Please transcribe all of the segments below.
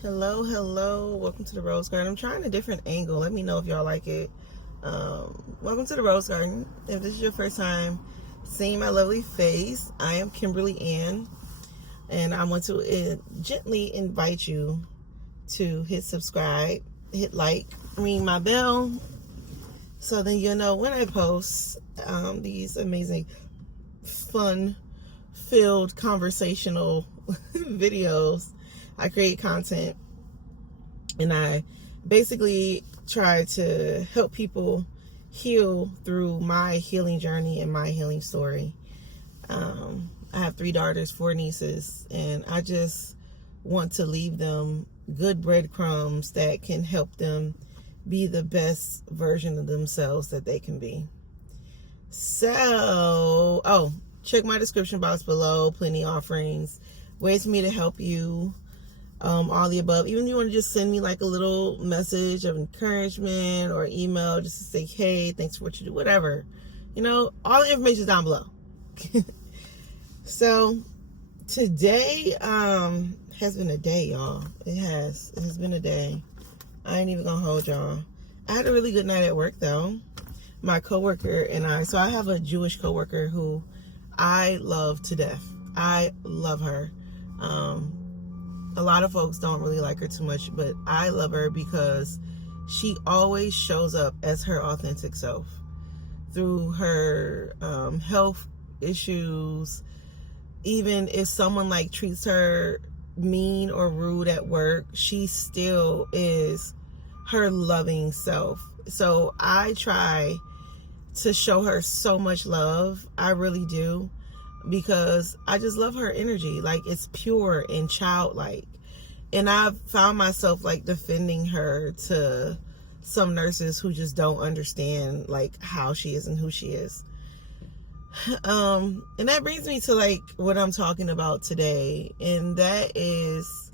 Hello. Welcome to the Rose Garden. I'm trying a different angle. Let me know if y'all like it. Welcome to the Rose Garden. If this is your first time seeing my lovely face, I am Kimberly Ann, and I want to gently invite you to hit subscribe, hit like, ring my bell, so then you'll know when I post these amazing, fun-filled, conversational videos. I create content, and I basically try to help people heal through my healing journey and my healing story. I have 3 daughters, 4 nieces, and I just want to leave them good breadcrumbs that can help them be the best version of themselves that they can be. So, check my description box below. Plenty offerings, ways for me to help you. All the above. Even if you want to just send me like a little message of encouragement or email just to say, hey, thanks for what you do, whatever. All the information is down below. So today has been a day, y'all. It has been a day. I ain't even gonna hold y'all. I had a really good night at work though. My coworker and I have a Jewish coworker who I love to death. I love her. A lot of folks don't really like her too much, but I love her because she always shows up as her authentic self. Through her health issues, even if someone treats her mean or rude at work, she still is her loving self. So I try to show her so much love. I really do. Because I just love her energy. It's pure and childlike. And I've found myself defending her to some nurses who just don't understand how she is and who she is. And that brings me to what I'm talking about today, and that is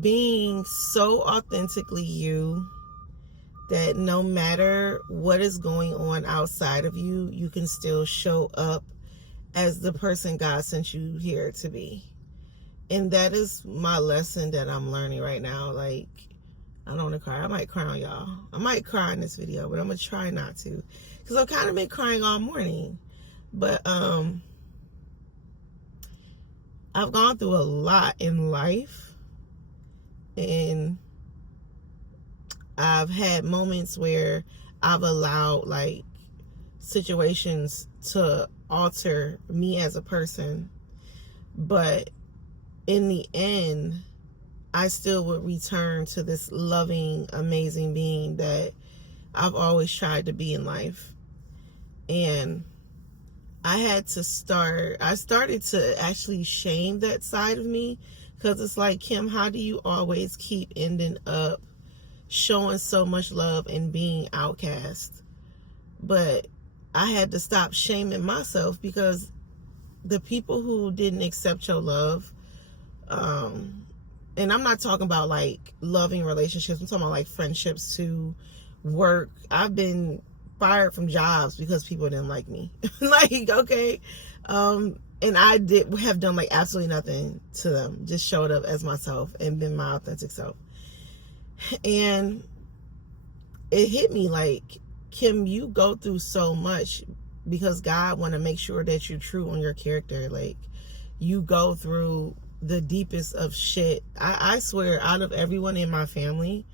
being so authentically you that no matter what is going on outside of you, you can still show up as the person God sent you here to be. And that is my lesson that I'm learning right now. I don't want to cry. I might cry on y'all. I might cry in this video, but I'm going to try not to. Because I've kind of been crying all morning. But I've gone through a lot in life. And I've had moments where I've allowed situations to alter me as a person, but in the end I still would return to this loving, amazing being that I've always tried to be in life. And I started to actually shame that side of me, because it's Kim, how do you always keep ending up showing so much love and being outcast? But I had to stop shaming myself, because the people who didn't accept your love, and I'm not talking about loving relationships, I'm talking about friendships to work. I've been fired from jobs because people didn't like me. Okay. And I have done absolutely nothing to them, just showed up as myself and been my authentic self. And it hit me Kim, you go through so much because God want to make sure that you're true on your character. You go through the deepest of shit. I swear, out of everyone in my family,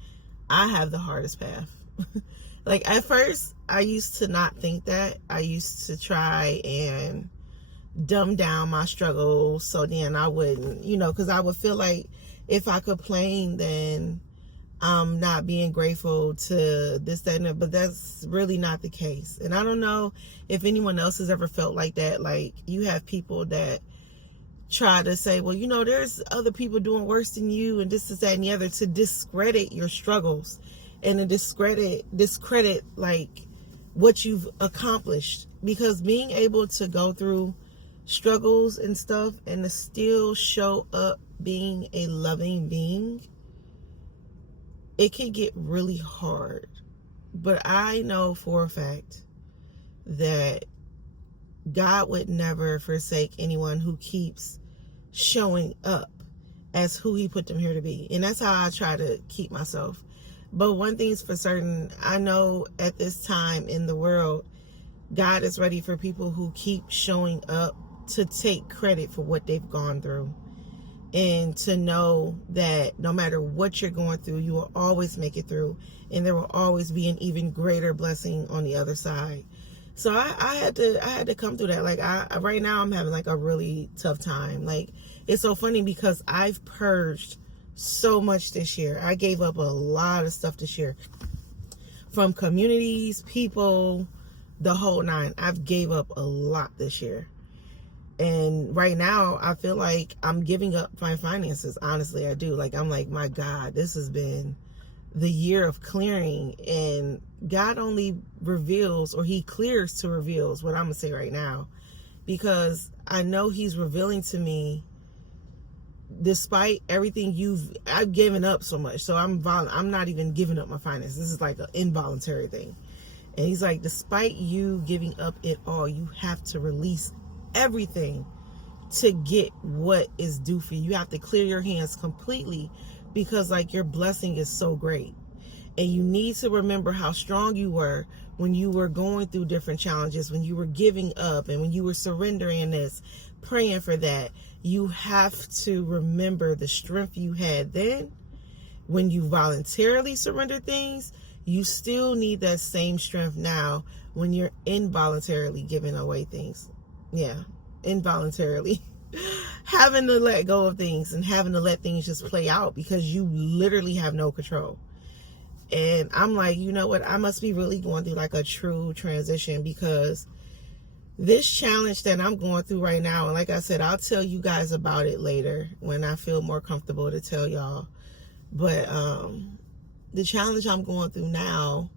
I have the hardest path. At first, I used to not think that. I used to try and dumb down my struggles so then I wouldn't, because I would feel if I complain, then I'm not being grateful to this, that, and that. But that's really not the case. And I don't know if anyone else has ever felt like that. You have people that try to say, well, there's other people doing worse than you, and this, that, and the other, to discredit your struggles and to discredit what you've accomplished. Because being able to go through struggles and stuff and to still show up being a loving being, it can get really hard. But I know for a fact that God would never forsake anyone who keeps showing up as who he put them here to be. And that's how I try to keep myself. But one thing's for certain, I know at this time in the world, God is ready for people who keep showing up to take credit for what they've gone through. And to know that no matter what you're going through, you will always make it through. And there will always be an even greater blessing on the other side. So I had to come through that. Like right now I'm having like a really tough time. Like, it's so funny because I've purged so much this year. I gave up a lot of stuff this year. From communities, people, the whole nine. I've gave up a lot this year. And right now, I feel like I'm giving up my finances. Honestly, I do. Like, I'm like, my God, this has been the year of clearing. And God only reveals, or he clears to reveals, what I'm going to say right now. Because I know he's revealing to me, despite everything I've given up so much. So I'm not even giving up my finances. This is like an involuntary thing. And he's like, despite you giving up it all, you have to release everything to get what is due for you. You have to clear your hands completely because like your blessing is so great. And you need to remember how strong you were when you were going through different challenges, when you were giving up and when you were surrendering this, praying for that. You have to remember the strength you had then. When you voluntarily surrender things, you still need that same strength now when you're involuntarily giving away things. Yeah, involuntarily. Having to let go of things and having to let things just play out because you literally have no control. And I'm like, you know what? I must be really going through like a true transition because this challenge that I'm going through right now, and like I said, I'll tell you guys about it later when I feel more comfortable to tell y'all. But the challenge I'm going through now,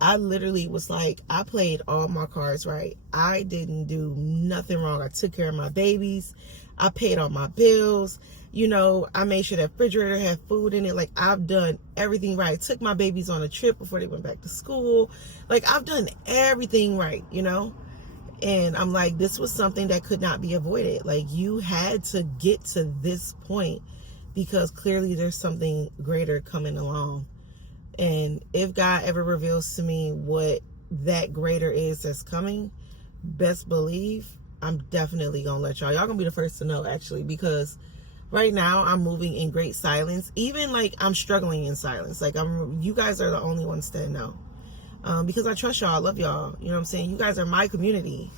I literally was like, I played all my cards right. I didn't do nothing wrong. I took care of my babies. I paid all my bills. You know, I made sure that refrigerator had food in it. Like, I've done everything right. Took my babies on a trip before they went back to school. Like, I've done everything right, you know? And I'm like, this was something that could not be avoided. Like, you had to get to this point because clearly there's something greater coming along. And if God ever reveals to me what that greater is that's coming, best believe I'm definitely going to let y'all. Y'all going to be the first to know, actually, because right now I'm moving in great silence. Even like I'm struggling in silence. Like you guys are the only ones that know. Because I trust y'all. I love y'all. You know what I'm saying? You guys are my community.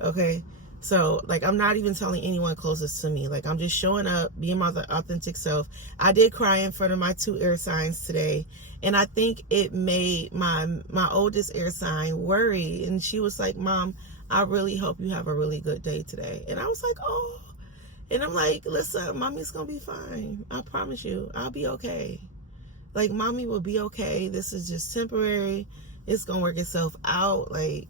Okay? So, like, I'm not even telling anyone closest to me. Like, I'm just showing up, being my authentic self. I did cry in front of my 2 air signs today. And I think it made my oldest air sign worry. And she was like, Mom, I really hope you have a really good day today. And I was like, oh. And I'm like, listen, Mommy's going to be fine. I promise you. I'll be okay. Like, Mommy will be okay. This is just temporary. It's going to work itself out. Like,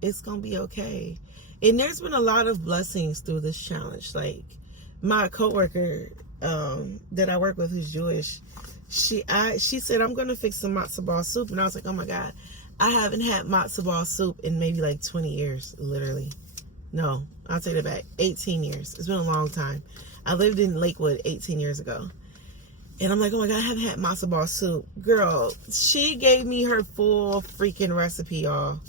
it's going to be okay. And there's been a lot of blessings through this challenge. Like, my coworker that I work with who's Jewish, she said, I'm going to fix some matzo ball soup. And I was like, oh my God, I haven't had matzo ball soup in maybe like 20 years, literally. No, I'll take it back. 18 years. It's been a long time. I lived in Lakewood 18 years ago. And I'm like, oh my God, I haven't had matzo ball soup. Girl, she gave me her full freaking recipe, y'all.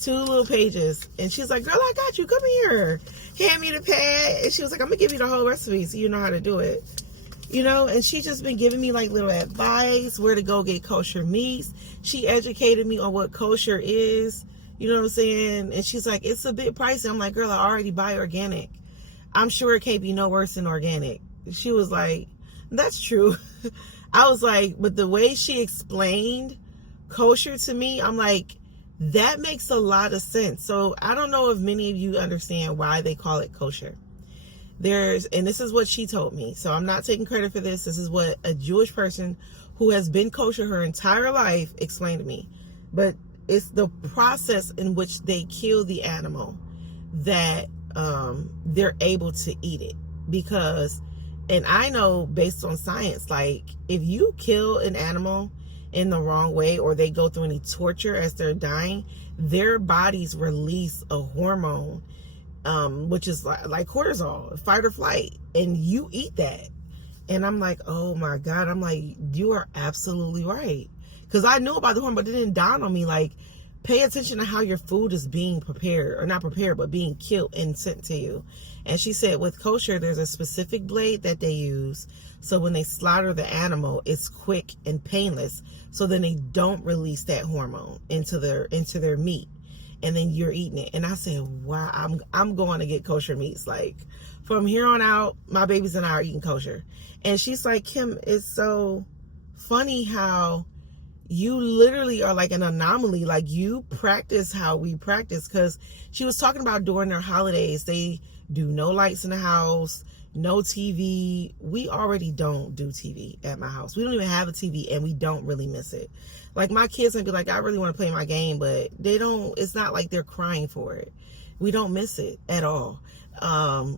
2 little pages. And she's like, girl, I got you. Come here. Hand me the pad. And she was like, I'm going to give you the whole recipe so you know how to do it. You know, and she just been giving me like little advice, where to go get kosher meats. She educated me on what kosher is. You know what I'm saying? And she's like, it's a bit pricey. I'm like, girl, I already buy organic. I'm sure it can't be no worse than organic. She was like, that's true. I was like, but the way she explained kosher to me, I'm like, that makes a lot of sense. So I don't know if many of you understand why they call it kosher. And this is what she told me. So I'm not taking credit for this. This is what a Jewish person who has been kosher her entire life explained to me. But it's the process in which they kill the animal that they're able to eat it. Because, and I know based on science, like if you kill an animal in the wrong way, or they go through any torture as they're dying, their bodies release a hormone, which is like cortisol, fight or flight. and you eat that. And I'm like, oh my God. I'm like, you are absolutely right. Because I knew about the hormone, but it didn't dawn on me. Like, pay attention to how your food is being prepared, or not prepared, but being killed and sent to you. And she said with kosher, there's a specific blade that they use. So when they slaughter the animal, it's quick and painless. So then they don't release that hormone into their meat. And then you're eating it. And I said, wow, I'm going to get kosher meats. Like, from here on out, my babies and I are eating kosher. And she's like, Kim, it's so funny how you literally are like an anomaly. Like, you practice how we practice. Because she was talking about during their holidays, they do no lights in the house, no TV. We already don't do TV at my house. We don't even have a TV, and we don't really miss it. Like, my kids can be like, I really want to play my game, but they don't. It's not like they're crying for it. We don't miss it at all.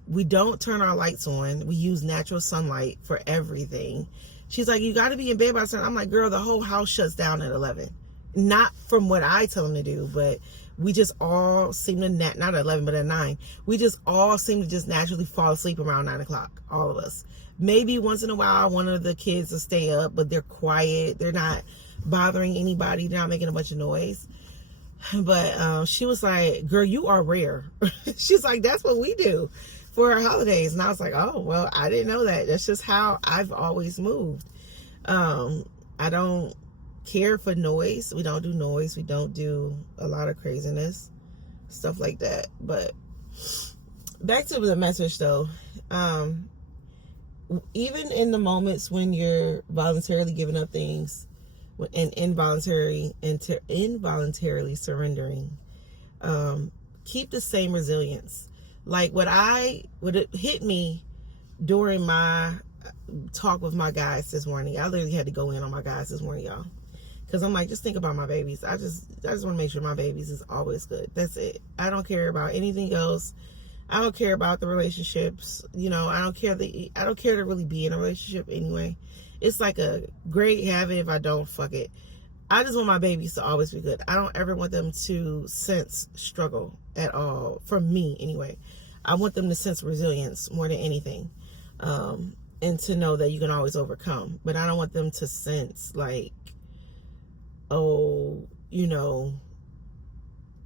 We don't turn our lights on. We use natural sunlight for everything. She's like, you got to be in bed by certain. I'm like, girl, the whole house shuts down at 11. Not from what I tell them to do, but we just all seem to, not at 11, but at 9. We just all seem to just naturally fall asleep around 9 o'clock, all of us. Maybe once in a while, one of the kids will stay up, but they're quiet. They're not bothering anybody. They're not making a bunch of noise. But she was like, girl, you are rare. She's like, that's what we do for our holidays. And I was like, oh, well, I didn't know that. That's just how I've always moved. I don't care for noise. We don't do noise. We don't do a lot of craziness, stuff like that. But back to the message, though. Even in the moments when you're voluntarily giving up things and involuntarily surrendering, keep the same resilience. Like, what it hit me during my talk with my guys this morning. I literally had to go in on my guys this morning, y'all, because I'm like, just think about my babies. I just want to make sure my babies is always good. That's it. I don't care about anything else. I don't care about the relationships. You know, I don't care to really be in a relationship anyway. It's like a great have it if I don't, fuck it. I just want my babies to always be good. I don't ever want them to sense struggle at all, from me anyway. I want them to sense resilience more than anything, and to know that you can always overcome. But I don't want them to sense like, oh, you know,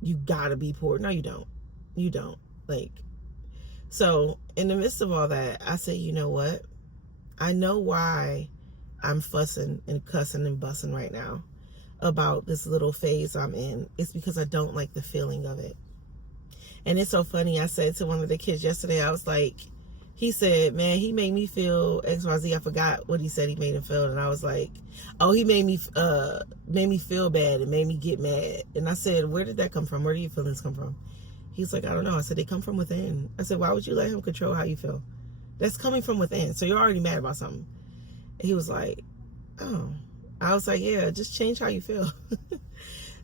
you gotta be poor. No, you don't. You don't. Like, so in the midst of all that, I said, you know what? I know why I'm fussing and cussing and bussing right now about this little phase I'm in. It's because I don't like the feeling of it. And it's so funny. I said to one of the kids yesterday, I was like, he said, man, he made me feel XYZ. I forgot what he said he made him feel. And I was like, oh, he made me feel bad and made me get mad. And I said, where did that come from? Where do your feelings come from? He's like, I don't know. I said, they come from within. I said, why would you let him control how you feel? That's coming from within. So you're already mad about something. He was like, oh. I was like, yeah, just change how you feel.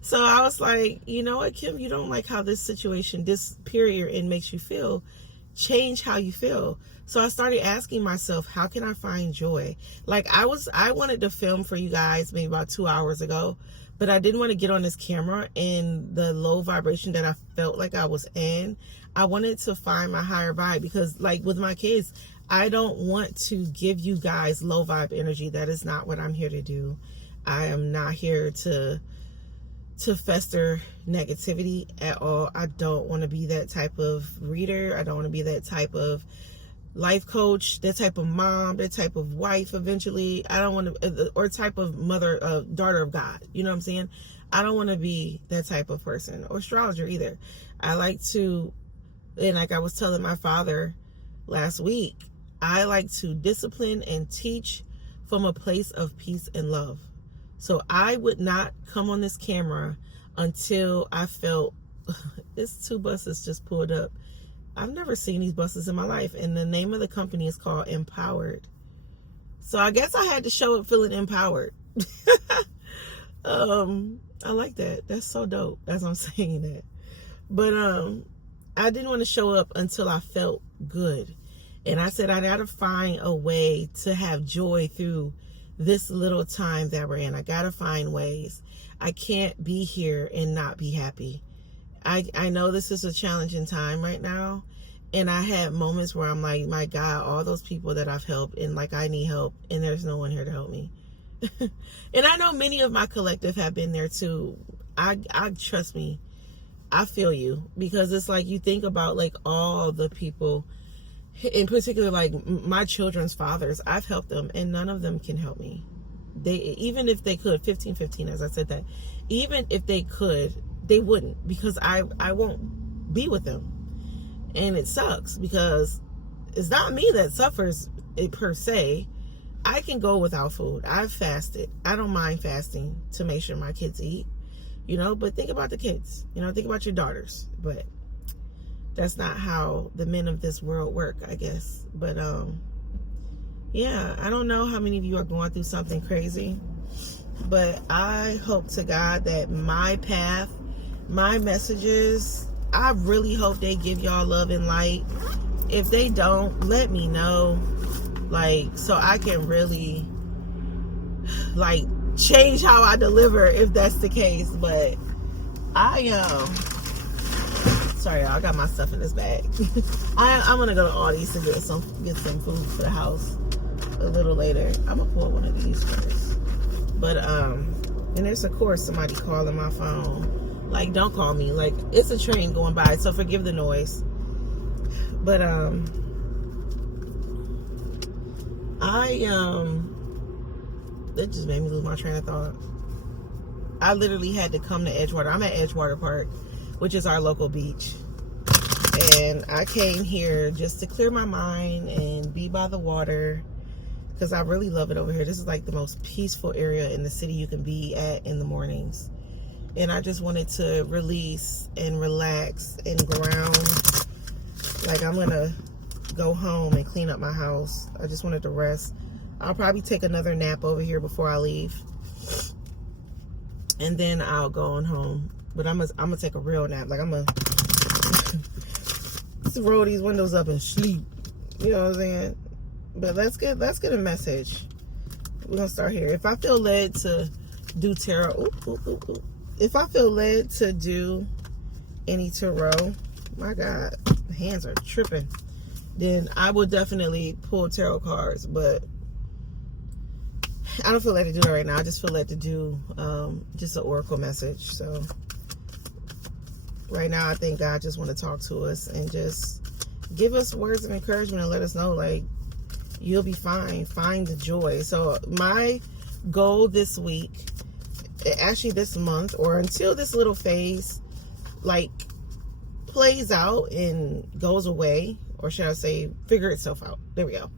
So I was like, you know what, Kim, you don't like how this situation, this period you're in makes you feel. Change how you feel. So I started asking myself, how can I find joy? Like, I wanted to film for you guys maybe about 2 hours ago, but I didn't want to get on this camera in the low vibration that I felt like I was in. I wanted to find my higher vibe, because like with my kids, I don't want to give you guys low vibe energy. That is not what I'm here to do. I am not here to fester negativity at all. I don't want to be that type of reader. I don't want to be that type of life coach, that type of mom, that type of wife eventually. I don't want to, or type of mother, daughter of God. You know what I'm saying? I don't want to be that type of person, or astrologer either. I like to, and like I was telling my father last week, I like to discipline and teach from a place of peace and love. So I would not come on this camera until I felt, this 2 buses just pulled up. I've never seen these buses in my life. And the name of the company is called Empowered. So I guess I had to show up feeling empowered. I like that. That's so dope as I'm saying that. But I didn't want to show up until I felt good. And I said, I got to find a way to have joy through this little time that we're in. I got to find ways. I can't be here and not be happy. I know this is a challenging time right now. And I had moments where I'm like, my God, all those people that I've helped, and like I need help, and there's no one here to help me. And I know many of my collective have been there too. I trust me, I feel you, because it's like you think about like all the people, in particular like my children's fathers. I've helped them, and none of them can help me. They, even if they could, 15 as I said that, even if they could, they wouldn't, because I won't be with them. And it sucks because it's not me that suffers it per se. I can go without food. I've fasted. I don't mind fasting to make sure my kids eat, but think about the kids, think about your daughters. But that's not how the men of this world work, I guess. But yeah, I don't know how many of you are going through something crazy, but I hope to God that my path, my messages, I really hope they give y'all love and light. If they don't, let me know, so I can really change how I deliver if that's the case. But sorry, y'all, I got my stuff in this bag. I'm gonna go to Aldi's to get some food for the house a little later. I'm gonna pull one of these first. But and there's of course somebody calling my phone. Don't call me. It's a train going by, so forgive the noise. But that just made me lose my train of thought. I literally had to come to Edgewater. I'm at Edgewater Park, which is our local beach. And I came here just to clear my mind and be by the water, because I really love it over here. This is like the most peaceful area in the city you can be at in the mornings. And I just wanted to release and relax and ground. I'm gonna go home and clean up my house. I just wanted to rest. I'll probably take another nap over here before I leave, and then I'll go on home. But I'm gonna take a real nap. I'm gonna roll these windows up and sleep. You know what I'm saying? But let's get a message. We're gonna start here. If I feel led to do tarot, if I feel led to do any tarot, my God, the hands are tripping, then I will definitely pull tarot cards. But I don't feel led to do that right now. I just feel led to do just an oracle message. So right now, I think God just want to talk to us and just give us words of encouragement and let us know, you'll be fine. Find the joy. So my goal this week, actually this month, or until this little phase plays out and goes away, or should I say figure itself out, there we go,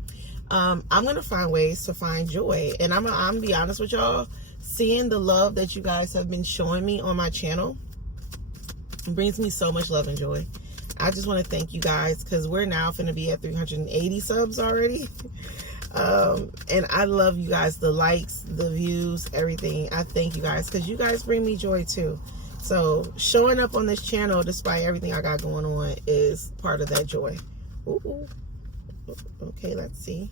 I'm gonna find ways to find joy. And I'm gonna be honest with y'all, seeing the love that you guys have been showing me on my channel brings me so much love and joy. I just want to thank you guys, because we're now finna be at 380 subs already. And I love you guys, the likes, the views, everything. I thank you guys, because you guys bring me joy too. So showing up on this channel despite everything I got going on is part of that joy. Ooh. Okay, let's see.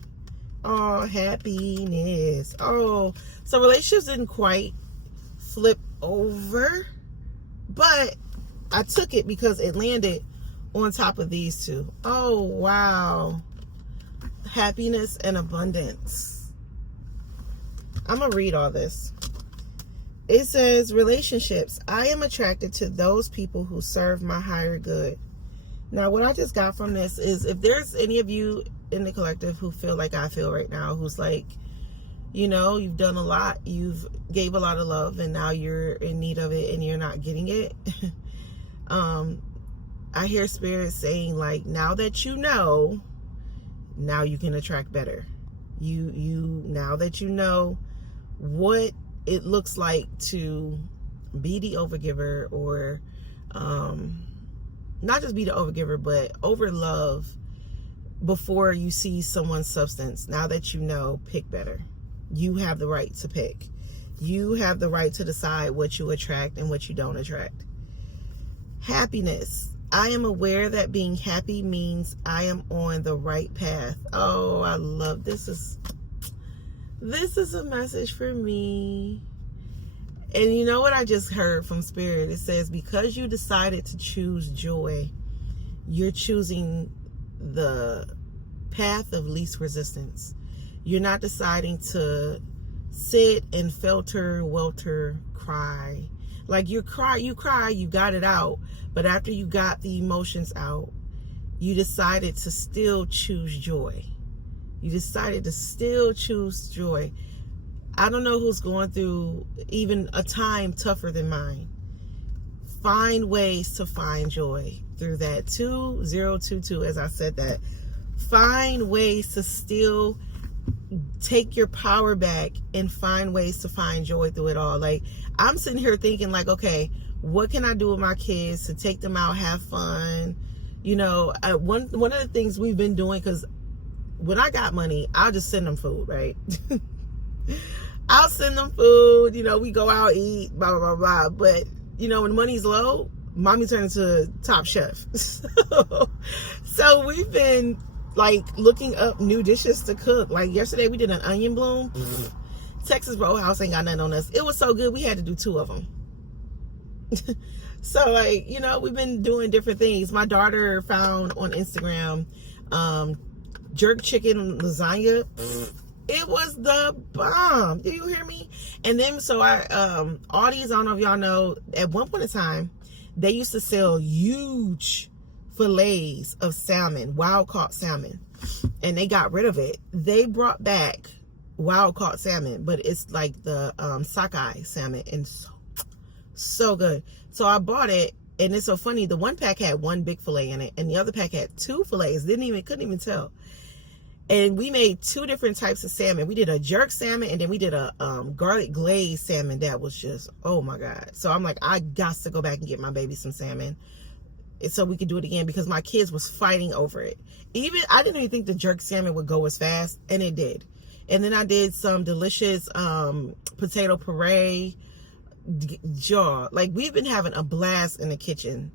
Oh, happiness. Oh, so relationships didn't quite flip over, but I took it because it landed on top of these two. Oh, wow. Happiness and abundance. I'm going to read all this. It says, relationships. I am attracted to those people who serve my higher good. Now, what I just got from this is, if there's any of you in the collective who feel like I feel right now, who's you've done a lot, you've gave a lot of love, and now you're in need of it and you're not getting it. I hear spirit saying, now that you know, now you can attract better. Now that you know what it looks like to be the overgiver, or not just be the overgiver, but over love before you see someone's substance. Now that you know, pick better. You have the right to pick. You have the right to decide what you attract and what you don't attract. Happiness. I am aware that being happy means I am on the right path. Oh, I love this. This is a message for me. And you know what I just heard from Spirit? It says, because you decided to choose joy, you're choosing the path of least resistance. You're not deciding to sit and welter, cry. Like you cry, you got it out. But after you got the emotions out, you decided to still choose joy. You decided to still choose joy. I don't know who's going through even a time tougher than mine. Find ways to find joy through that 2022, as I said that. Find ways to still take your power back and find ways to find joy through it all. Like, I'm sitting here thinking like, okay, what can I do with my kids to take them out, have fun? You know, one of the things we've been doing, because when I got money, I'll just send them food, right? I'll send them food, you know, we go out, eat, blah, blah, blah, blah. But, you know, when money's low, mommy turned into top chef. So we've been like looking up new dishes to cook. Like yesterday we did an onion bloom. Texas Roadhouse ain't got nothing on us. It was so good we had to do 2 of them. So like, you know, we've been doing different things. My daughter found on Instagram jerk chicken lasagna. It was the bomb. Do you hear me? And then so all these, I don't know if y'all know, at one point in time they used to sell huge fillets of salmon, wild caught salmon, and they got rid of it. They brought back wild caught salmon, but it's like the sockeye salmon, and so good. So I bought it, and it's so funny. The one pack had 1 big fillet in it, and the other pack had 2 fillets. Couldn't even tell. And we made 2 different types of salmon. We did a jerk salmon, and then we did a garlic glazed salmon that was just, oh my God. So I'm like, I got to go back and get my baby some salmon so we could do it again, because my kids was fighting over it. I didn't even think the jerk salmon would go as fast, and it did. And then I did some delicious potato puree. Like, we've been having a blast in the kitchen,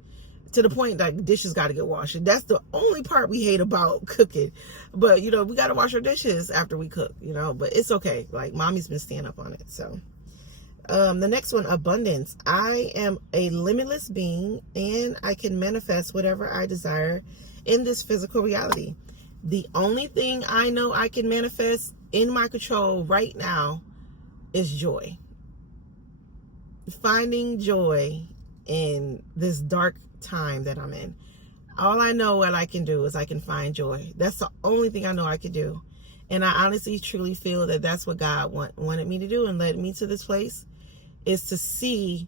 to the point that dishes got to get washed. And that's the only part we hate about cooking. But, you know, we got to wash our dishes after we cook, you know. But it's okay. Like, mommy's been staying up on it. So, the next one, abundance. I am a limitless being, and I can manifest whatever I desire in this physical reality. The only thing I know I can manifest in my control right now is joy. Finding joy in this dark time that I'm in. All I know what I can do is I can find joy. That's the only thing I know I can do. And I honestly, truly feel that that's what God wanted me to do and led me to this place, is to see